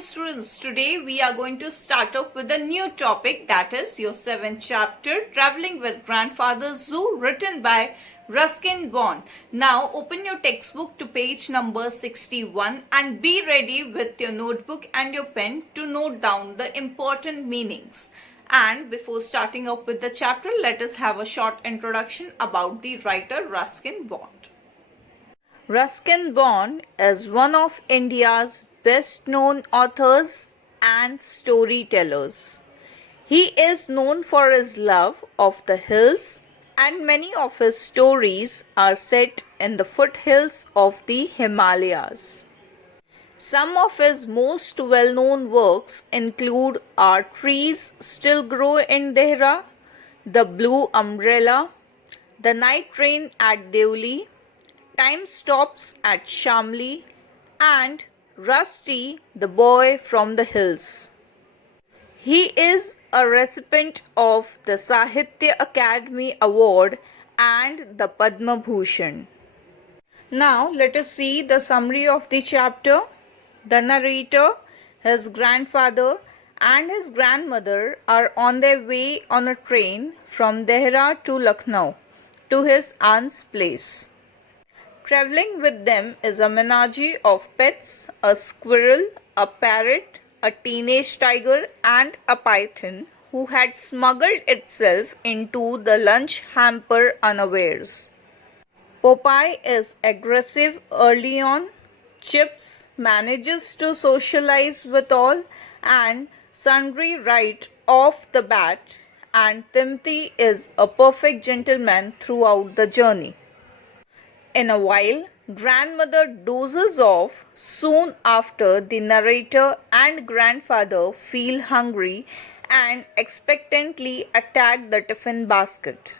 dear students, today we are going to start off with a new topic, that is your 7th chapter, Traveling with Grandfather Zoo, written by Ruskin Bond. Now open your textbook to page number 61 and be ready with your notebook and your pen to note down the important meanings. And before starting off with the chapter, let us have a short introduction about the writer Ruskin Bond. Ruskin Bond is one of India's best-known authors and storytellers. He is known for his love of the hills, and many of his stories are set in the foothills of the Himalayas. Some of his most well-known works include Our Trees Still Grow in Dehra, The Blue Umbrella, The Night Train at Deoli, Time Stops at Shamli, and Rusty, the Boy from the Hills. He is a recipient of the Sahitya Academy Award and the Padma Bhushan. Now let us see the summary of the chapter. The narrator, his grandfather and his grandmother are on their way on a train from Dehra to Lucknow to his aunt's place. Traveling with them is a menagerie of pets, a squirrel, a parrot, a teenage tiger and a python who had smuggled itself into the lunch hamper unawares. Popeye is aggressive early on, Chips manages to socialize with all, and Sundry right off the bat, and Timothy is a perfect gentleman throughout the journey. In a while, grandmother dozes off soon after the narrator and grandfather feel hungry and expectantly attack the tiffin basket.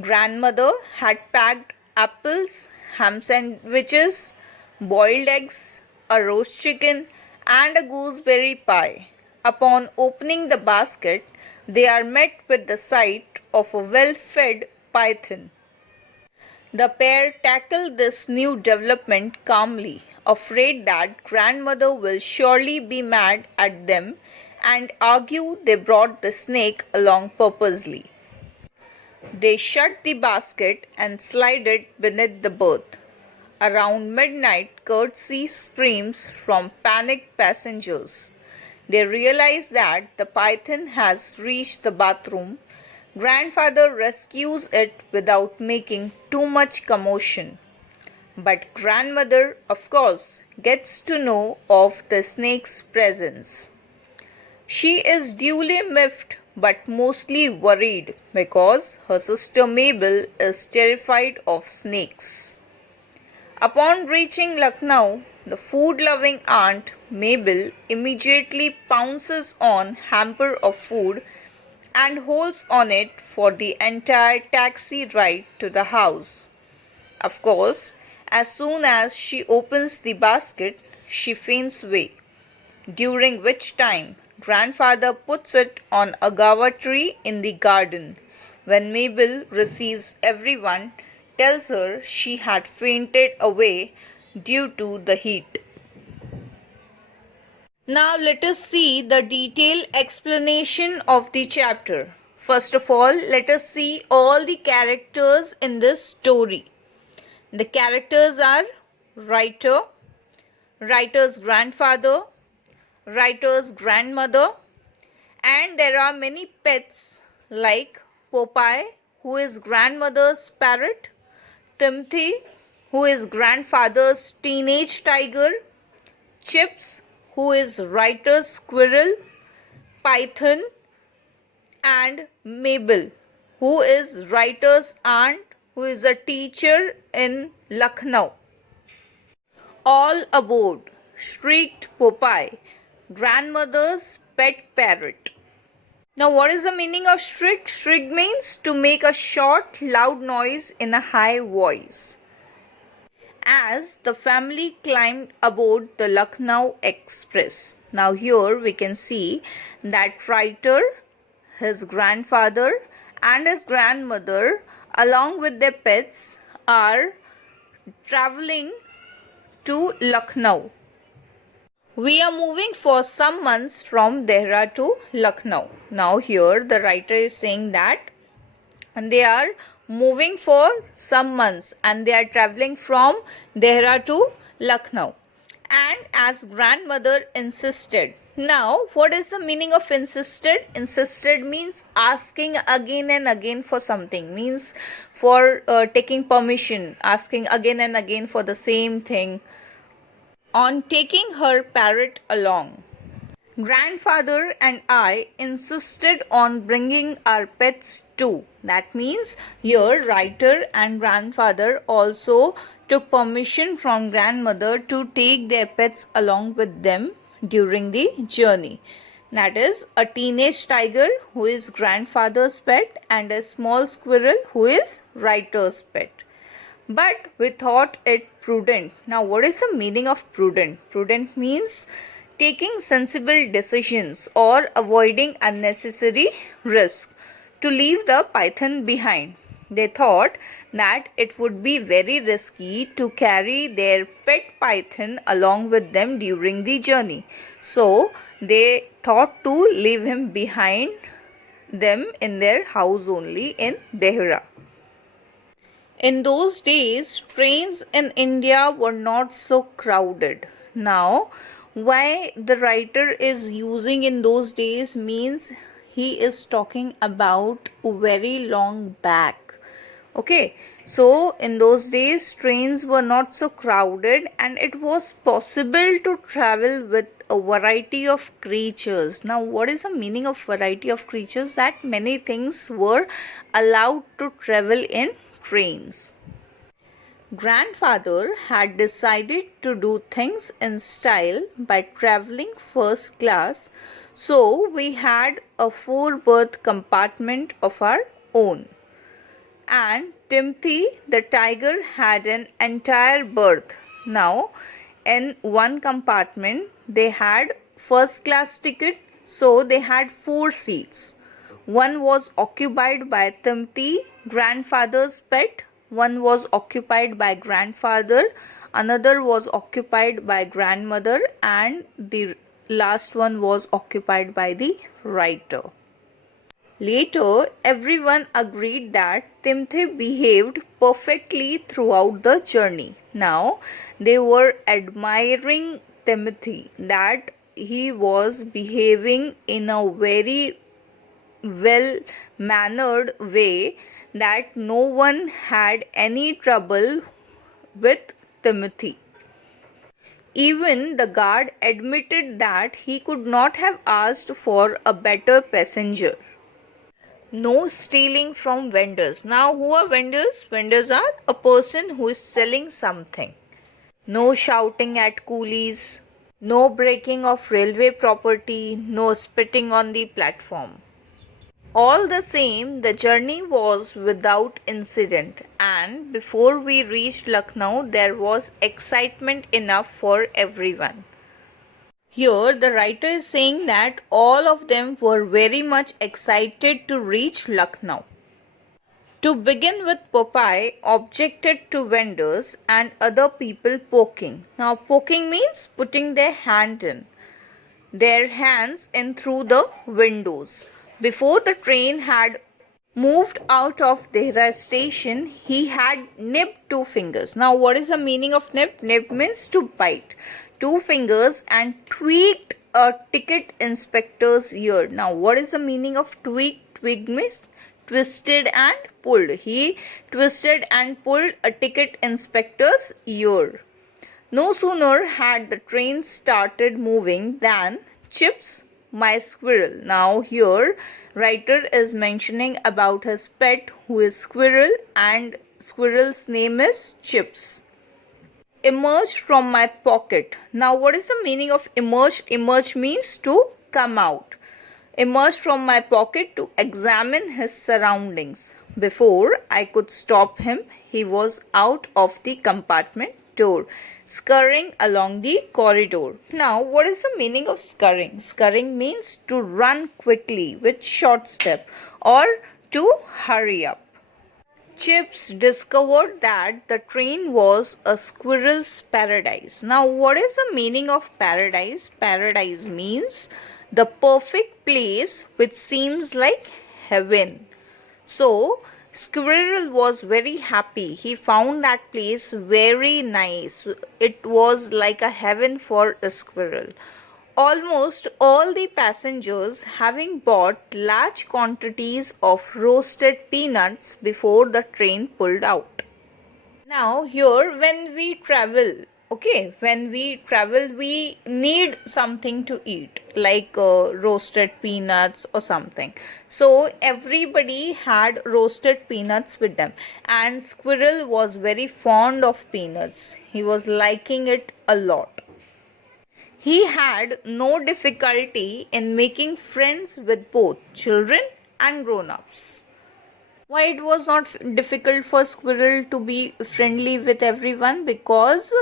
Grandmother had packed apples, ham sandwiches, boiled eggs, a roast chicken, and a gooseberry pie. Upon opening the basket, they are met with the sight of a well-fed python. The pair tackle this new development calmly, afraid that grandmother will surely be mad at them and argue they brought the snake along purposely. They shut the basket and slide it beneath the berth. Around midnight, courtesy screams from panicked passengers. They realize that the python has reached the bathroom. Grandfather rescues it without making too much commotion. But grandmother, of course, gets to know of the snake's presence. She is duly miffed but mostly worried because her sister Mabel is terrified of snakes. Upon reaching Lucknow, the food-loving aunt Mabel immediately pounces on hamper of food and holds on it for the entire taxi ride to the house. Of course, as soon as she opens the basket, she faints away, during which time grandfather puts it on a guava tree in the garden. When Mabel receives everyone, tells her she had fainted away due to the heat. Now let us see the detailed explanation of the chapter. First of all, let us see all the characters in this story. The characters are writer, writer's grandfather, writer's grandmother, and there are many pets like Popeye, who is grandmother's parrot, Timothy, who is grandfather's teenage tiger, Chips, who is writer's squirrel, Python, and Mabel, who is writer's aunt, who is a teacher in Lucknow. All aboard, shrieked Popeye, grandmother's pet parrot. Now what is the meaning of shriek? Shriek means to make a short, loud noise in a high voice. As the family climbed aboard the Lucknow Express. Now here we can see that writer, his grandfather and his grandmother along with their pets are traveling to Lucknow. We are moving for some months from Dehra to Lucknow. Now here the writer is saying that they are moving for some months and they are traveling from Dehra to Lucknow. And as grandmother insisted. Now, what is the meaning of insisted? Insisted means asking again and again for something, means for taking permission, asking again and again for the same thing. On taking her parrot along. Grandfather and I insisted on bringing our pets too. That means your writer and grandfather also took permission from grandmother to take their pets along with them during the journey. That is a teenage tiger who is grandfather's pet and a small squirrel who is writer's pet. But we thought it prudent. Now, what is the meaning of prudent? Prudent means taking sensible decisions or avoiding unnecessary risk to leave the python behind. They thought that it would be very risky to carry their pet python along with them during the journey. So, they thought to leave him behind them in their house only in Dehra. In those days, trains in India were not so crowded. Now, why the writer is using in those days means he is talking about very long back. Okay, so in those days, trains were not so crowded and it was possible to travel with a variety of creatures. Now, what is the meaning of variety of creatures? That many things were allowed to travel in trains. Grandfather had decided to do things in style by traveling first class, so we had a 4-berth compartment of our own. And Timothy the tiger had an entire berth. Now, in one compartment, they had first class ticket, so they had 4 seats. One was occupied by Timothy, grandfather's pet. One was occupied by grandfather. Another was occupied by grandmother. And the last one was occupied by the writer. Later, everyone agreed that Timothy behaved perfectly throughout the journey. Now, they were admiring Timothy that he was behaving in a very well mannered way, that no one had any trouble with Timothy. Even the guard admitted that he could not have asked for a better passenger. No stealing from vendors. Now, who are vendors? Vendors are a person who is selling something. No shouting at coolies. No breaking of railway property. No spitting on the platform. All the same, the journey was without incident, and before we reached Lucknow, there was excitement enough for everyone. Here, the writer is saying that all of them were very much excited to reach Lucknow. To begin with, Popeye objected to vendors and other people poking. Now, poking means putting their hands in through the windows. Before the train had moved out of Dehra station, he had nipped 2 fingers. Now, what is the meaning of nip? Nip means to bite. 2 fingers and tweaked a ticket inspector's ear. Now, what is the meaning of tweaked? Tweaked means twisted and pulled. He twisted and pulled a ticket inspector's ear. No sooner had the train started moving than Chips, my squirrel. Now here writer is mentioning about his pet who is squirrel, and squirrel's name is Chips. Emerged from my pocket. Now what is the meaning of emerge? Emerge means to come out. Emerged from my pocket to examine his surroundings. Before I could stop him, he was out of the compartment door, scurrying along the corridor. Now, what is the meaning of scurrying? Scurrying means to run quickly with short step or to hurry up. Chips discovered that the train was a squirrel's paradise. Now, what is the meaning of paradise? Paradise means the perfect place which seems like heaven. So, Squirrel was very happy. He found that place very nice. It was like a heaven for a squirrel. Almost all the passengers having bought large quantities of roasted peanuts before the train pulled out. Now, here when we travel, we need something to eat, like roasted peanuts or something. So, everybody had roasted peanuts with them, and Squirrel was very fond of peanuts. He was liking it a lot. He had no difficulty in making friends with both children and grown ups. Why it was not difficult for Squirrel to be friendly with everyone? Because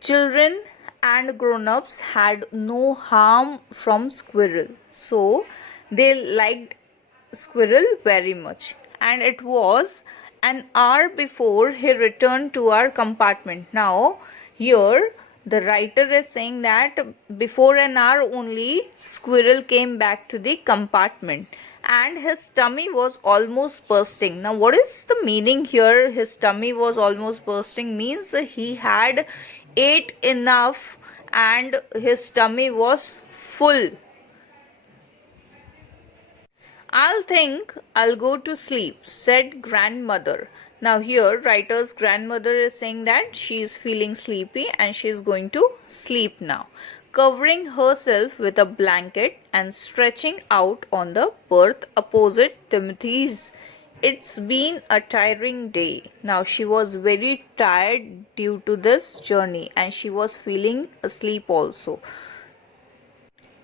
children and grown ups had no harm from Squirrel. So they liked Squirrel very much. And it was an hour before he returned to our compartment. Now, here the writer is saying that before an hour only Squirrel came back to the compartment and his tummy was almost bursting. Now, what is the meaning here? His tummy was almost bursting means he had ate enough and his tummy was full. I'll think I'll go to sleep, said grandmother. Now here writer's grandmother is saying that she is feeling sleepy and she is going to sleep now, covering herself with a blanket and stretching out on the berth opposite Timothy's. It's been a tiring day. Now she was very tired due to this journey and she was feeling asleep also.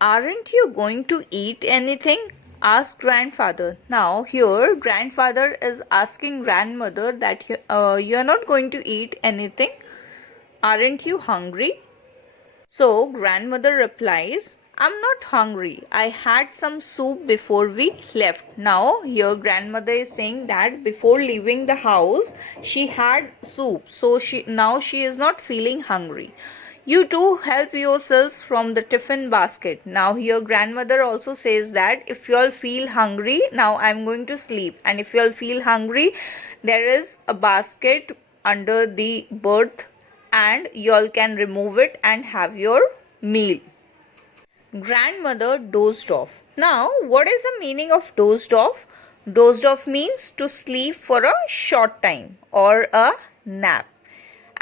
Aren't you going to eat anything? Asked grandfather. Now here grandfather is asking grandmother that you're not going to eat anything. Aren't you hungry? So grandmother replies, I'm not hungry. I had some soup before we left. Now here grandmother is saying that before leaving the house she had soup. So she is not feeling hungry. You too help yourselves from the tiffin basket. Now here grandmother also says that if you all feel hungry, now I am going to sleep. And if you all feel hungry, there is a basket under the berth and you all can remove it and have your meal. Grandmother dozed off. Now what is the meaning of dozed off? Dozed off means to sleep for a short time or a nap.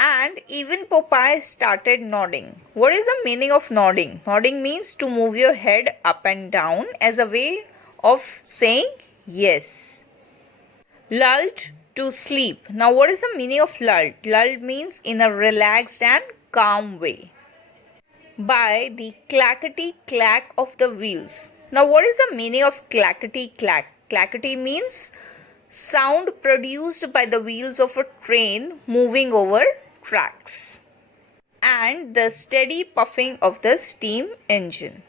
And even Popeye started nodding. What is the meaning of nodding? Nodding means to move your head up and down as a way of saying yes. Lulled to sleep. Now what is the meaning of lulled? Lulled means in a relaxed and calm way. By the clackety clack of the wheels. Now what is the meaning of clackety clack? Clackety means sound produced by the wheels of a train moving over tracks and the steady puffing of the steam engine.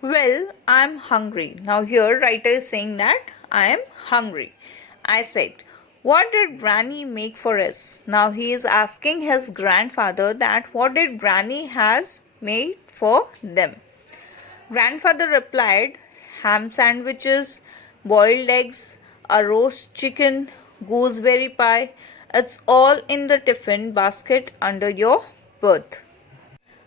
Well, I'm hungry. Now here writer is saying that I am hungry. I said, what did Granny make for us? Now he is asking his grandfather that what did Granny has made for them. Grandfather replied, ham sandwiches, boiled eggs, a roast chicken, gooseberry pie. It's all in the tiffin basket under your berth.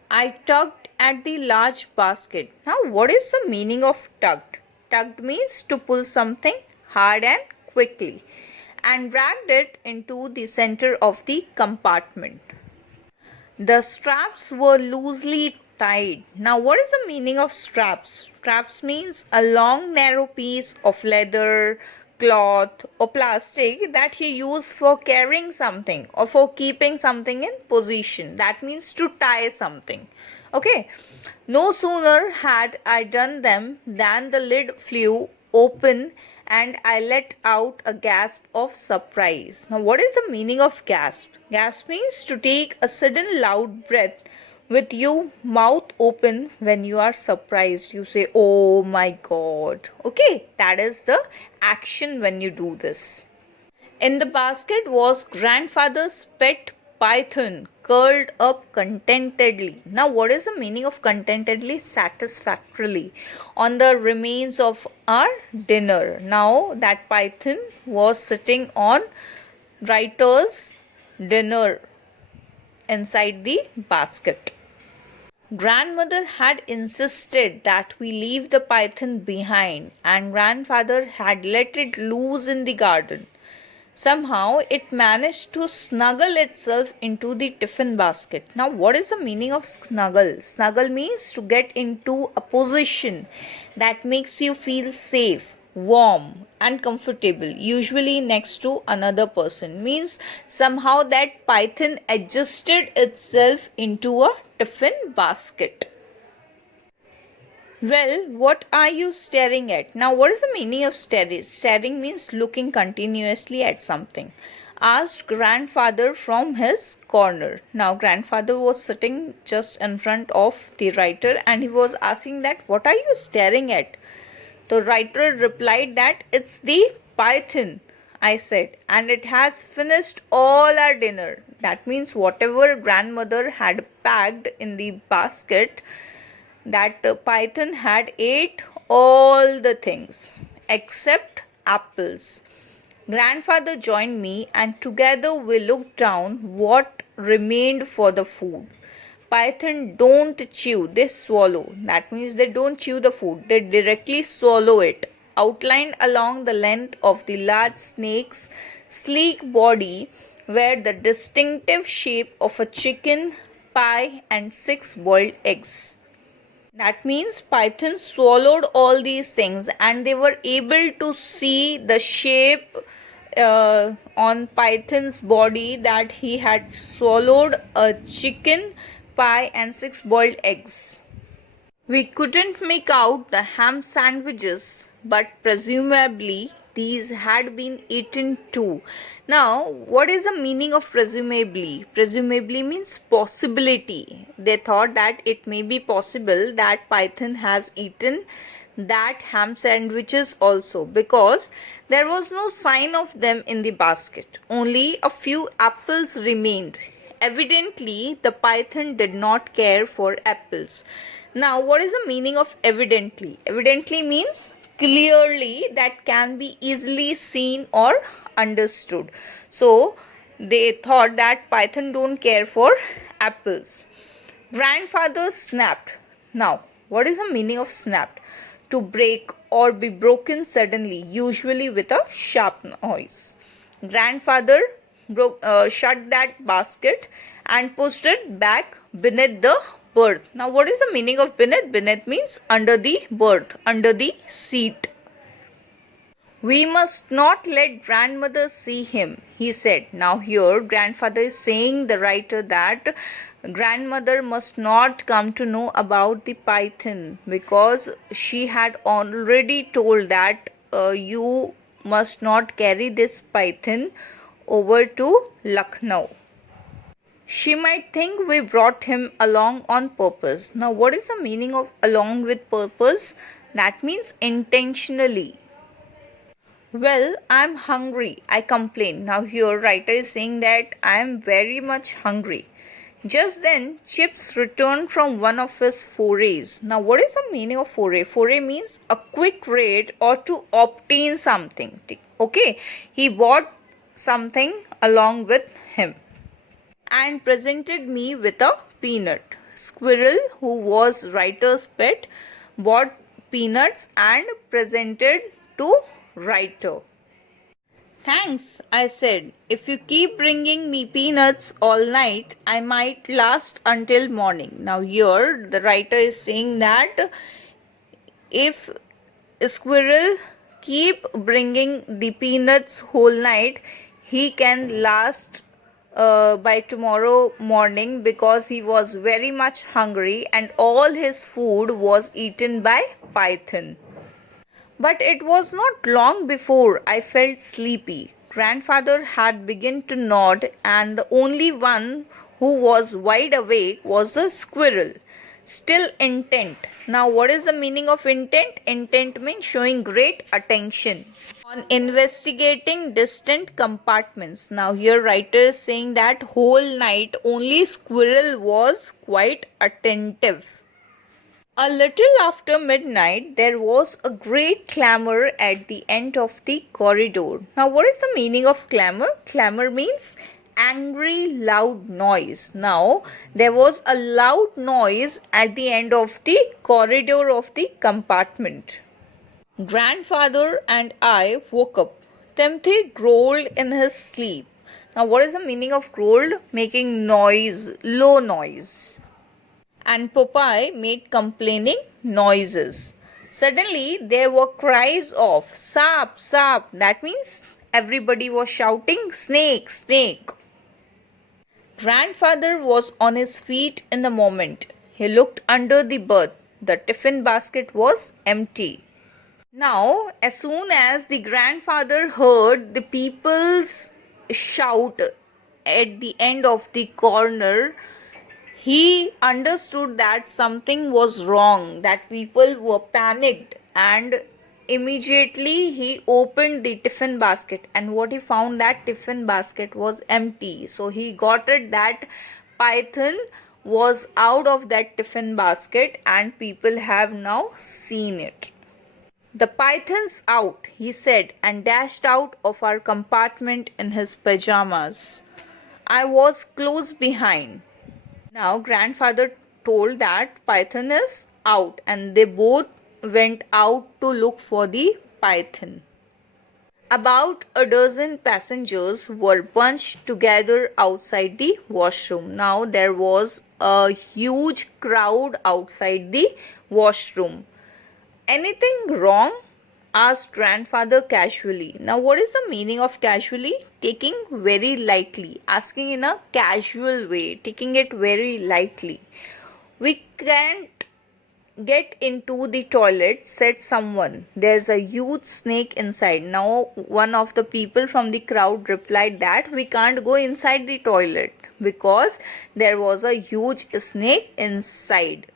I tugged at the large basket. Now, what is the meaning of tugged? Tugged means to pull something hard and quickly and dragged it into the center of the compartment. The straps were loosely tied. Now, what is the meaning of straps? Straps means a long, narrow piece of leather, cloth or plastic that he used for carrying something or for keeping something in position. That means to tie something. Okay. No sooner had I done them than the lid flew open and I let out a gasp of surprise. Now what is the meaning of gasp? Gasp means to take a sudden loud breath with your mouth open when you are surprised. You say, oh my god. Okay, that is the action when you do this. In the basket was grandfather's pet python, curled up contentedly. Now, what is the meaning of contentedly? Satisfactorily, on the remains of our dinner. Now, that python was sitting on writer's dinner inside the basket. Grandmother had insisted that we leave the python behind, and grandfather had let it loose in the garden. Somehow it managed to snuggle itself into the tiffin basket. Now, what is the meaning of snuggle? Snuggle means to get into a position that makes you feel safe, warm, and comfortable, usually next to another person. Means somehow that python adjusted itself into a tiffin basket. Well, what are you staring at? Now, what is the meaning of staring? Staring means looking continuously at something. Asked grandfather from his corner. Now, grandfather was sitting just in front of the writer and he was asking that, what are you staring at? The writer replied that, it's the python, I said, and it has finished all our dinner. That means whatever grandmother had packed in the basket, that python had ate all the things except apples. Grandfather joined me and together we looked down what remained for the food. Python don't chew, they swallow. That means they don't chew the food, they directly swallow it. Outlined along the length of the large snake's sleek body were the distinctive shape of a chicken, pie, and 6 boiled eggs. That means python swallowed all these things and they were able to see the shape on python's body that he had swallowed a chicken, pie, and 6 boiled eggs. We couldn't make out the ham sandwiches, but presumably these had been eaten too. Now, what is the meaning of presumably? Presumably means possibility. They thought that it may be possible that python has eaten that ham sandwiches also, because there was no sign of them in the basket. Only a few apples remained. Evidently, the python did not care for apples. Now, what is the meaning of evidently? Evidently means clearly, that can be easily seen or understood. So, they thought that python don't care for apples. Grandfather snapped. Now, what is the meaning of snapped? To break or be broken suddenly, usually with a sharp noise. Grandfather shut that basket and pushed it back beneath the berth. Now, what is the meaning of beneath? Beneath means under the berth, under the seat. We must not let grandmother see him, he said. Now, here grandfather is saying the writer that grandmother must not come to know about the python, because she had already told that you must not carry this python over to Lucknow. She might think we brought him along on purpose. Now, what is the meaning of along with purpose? That means intentionally. Well, I'm hungry, I complained. Now, here writer is saying that I am very much hungry. Just then, Chips returned from one of his forays. Now, what is the meaning of foray? Foray means a quick raid or to obtain something. Okay, he bought something along with him and presented me with a peanut. Squirrel, who was writer's pet, bought peanuts and presented to writer. Thanks, I said. If you keep bringing me peanuts all night, I might last until morning. Now, here the writer is saying that if a squirrel keep bringing the peanuts whole night, he can last by tomorrow morning, because he was very much hungry and all his food was eaten by python. But it was not long before I felt sleepy. Grandfather had begun to nod, and the only one who was wide awake was the squirrel, still intent. Now, what is the meaning of intent? Intent means showing great attention On investigating distant compartments. Now here writer is saying that whole night only squirrel was quite attentive. A little after midnight, there was a great clamor at the end of the corridor. Now, what is the meaning of clamor? Clamor means angry, loud noise. Now, there was a loud noise at the end of the corridor of the compartment. Grandfather and I woke up. Timothy growled in his sleep. Now, what is the meaning of growled? Making noise, low noise. And Popeye made complaining noises. Suddenly, there were cries of Sap, Sap. That means everybody was shouting Snake, Snake. Grandfather was on his feet in a moment. He looked under the berth. The tiffin basket was empty. Now, as soon as the grandfather heard the people's shout at the end of the corner, he understood that something was wrong, that people were panicked, and immediately he opened the tiffin basket, and what he found, that tiffin basket was empty. So he got it that python was out of that tiffin basket and people have now seen it. The python's out, he said, and dashed out of our compartment in his pajamas. I was close behind. Now grandfather told that python is out and they both went out to look for the python. About a dozen passengers were bunched together outside the washroom. Now there was a huge crowd outside the washroom. Anything wrong? Asked grandfather casually. Now what is the meaning of casually? Taking very lightly, asking in a casual way, taking it very lightly. We can't get into the toilet, said someone. There's a huge snake inside. Now one of the people from the crowd replied that we can't go inside the toilet because there was a huge snake inside.